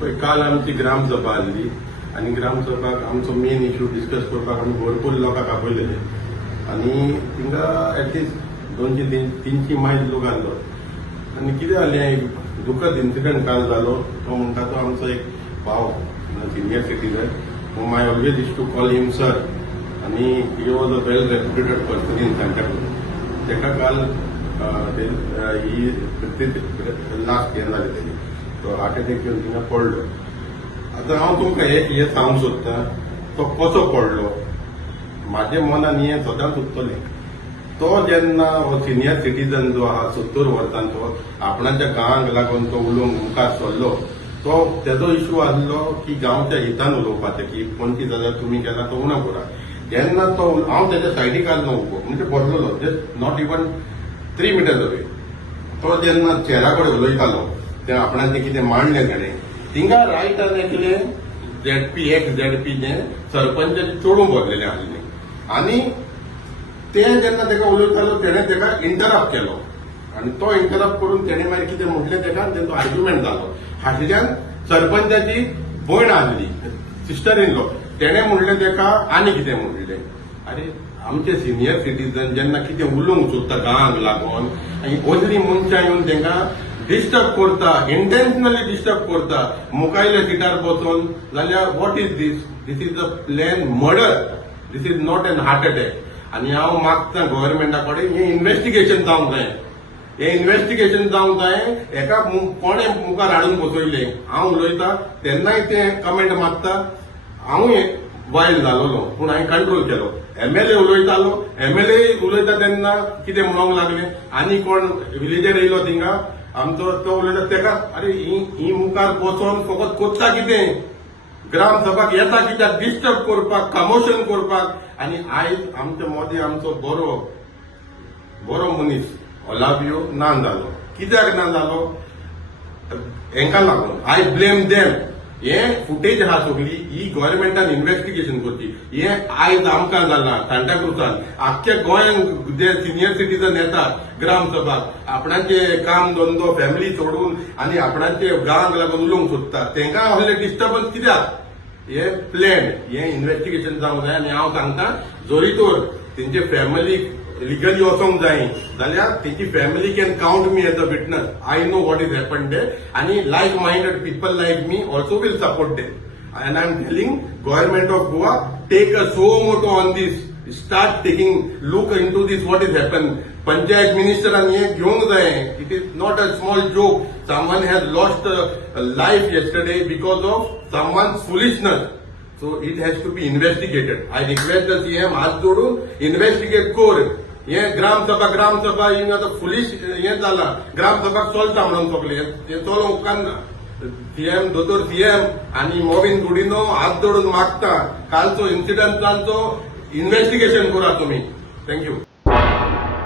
काल आमची ग्रामसभा आसली आणि ग्रामसभाक आमचो मेन इश्यू डिस्कस करपाक आमी भरपूर लोकांक आपयलेले आणि तिंगा एटलिस्ट 200-300 मायल लोक आसलो आणि कितें जालें एक दुखद इन्सिडंट काल जालो तो म्हणटा तो आमचो एक भाव senior citizen my always is to call him sir आणि he was a well reputed person in Santacruz ताका काल ही लास्ट हें जालें तेणी तो हार्ट अटॅक येवन थिंगा पडलो. आतां हांव तुमकां हे सांगूंक सोदतां तो कसो पडलो. म्हाजे मनान हें सदांच उत्तलें. तो जेन्ना हो सिनियर सिटीजन जो आहा 70 वर्सांचो आपणाच्या गांवांक लागून तो उलोवंक मुखार सरलो तो तेजो इश्यू आसलो की गांवच्या हितान उलोवपाचें की 25,000 तुमी केला तो उणो करा. जेन्ना तो हांव तेच्या सायडीक आसलो उबो म्हणजे बसलोलो just not even 3 metres away. तो जेन्ना चेरा कडेन उलयतालो ते आपणाचें कितें मांडलें ताणें थिंगा रायटान एकलें झेडपी झेडपीचें सरपंचाचें चोडूं भरलेलें आसलें आनी ते जेन्ना ताका उलयतालो तेणें ताका इंटरप्ट केलो आनी तो इंटरप्ट करून तेणें मागीर कितें म्हटलें ताका तेंचो आर्ग्युमेंट जालो. हातूंतल्यान सरपंचाची भयण आसली सिस्टर इन लॉ तेणें म्हणलें ताका आनी कितें म्हणलें अरे आमचे सिनियर सिटीजन जेन्ना कितें उलोवंक सोदता गांवांक लागून आनी असलीं मनशां येवन तांकां डिस्टर्ब करता इंटेन्शनली डिस्टर्ब करता मुखायल्या सिटार बसून जाल्यार what is this is a plan murder. This is not an heart attack. आनी हांव मागता गव्हर्मेंटा कडेन हें इन्व्हेस्टिगेशन जावंक जाय. हें इन्व्हेस्टिगेशन जावंक जाय. एका कोणें मुखार हाडून बसयलें हांव उलयतां तेन्नाय तें कमेंट मागता. हांवूय वायल्ड जालोलो पूण हांवें कंट्रोल केलो. एमएलए उलयतालो एमएलए उलयता तेन्ना कितें म्हणूंक लागलें आनी कोण विलेजर येयलो थिंगा आमचो तो उलयता ताका अरे ही मुखार बसोन फकत कोत्ता कितें ग्रामसभाक येता कित्याक डिस्टर्ब करपाक कमोशन करपाक. आनी आयज आमचे मोदी आमचो बरो मनीस ओलावियो ना जालो. कित्याक ना जालो हेंका लागून आय ब्लेम देम. हें फुटेज आहा सगळी ही गव्हर्मेंटान इन्व्हेस्टिगेशन करची. हें आयज आमकां जालां सांताक्रूजान आख्ख्या गोंयांत जे सिनियर सिटीजन येतात ग्रामसभाक आपणाचे काम धंदो फॅमिली सोडून आनी आपणाचे गांवांक लागून उलोवंक सोदतात तांकां असले डिस्टर्बन्स कित्याक हे प्लॅन हें इन्व्हेस्टिगेशन जावंक जाय. आनी हांव सांगता जोरी तर तेंचे फॅमिलीक लिगली वचोंक जाय जाल्यार तेची family can count me as a witness. I know what is happen day आनी like minded people like me also will support them. And I am telling government of Goa take a suo motu on this. Start taking look into this what is happen. Panchayat मिनिस्टरान हें घेवंक जाय. It is not a small joke. Someone has lost life yesterday because of someone foolishness. So it has to be investigated. I request the CM हात जोडून investigate कर. हें ग्रामसभा ही आतां फुलीश हें जालां. ग्रामसभाक चलता म्हणून सगळें हें चलोवंक उपकारना. सीएम दोतोर सीएम आनी मोविन गुडिनो हात जोडून मागता कालचो इन्सिडंटांचो इन्व्हेस्टिगेशन करा तुमी. थँक्यू.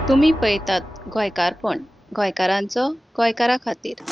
तुम्ही पळयतात गोंयकारपण गोंयकारांचो गोंयकारा खातीर.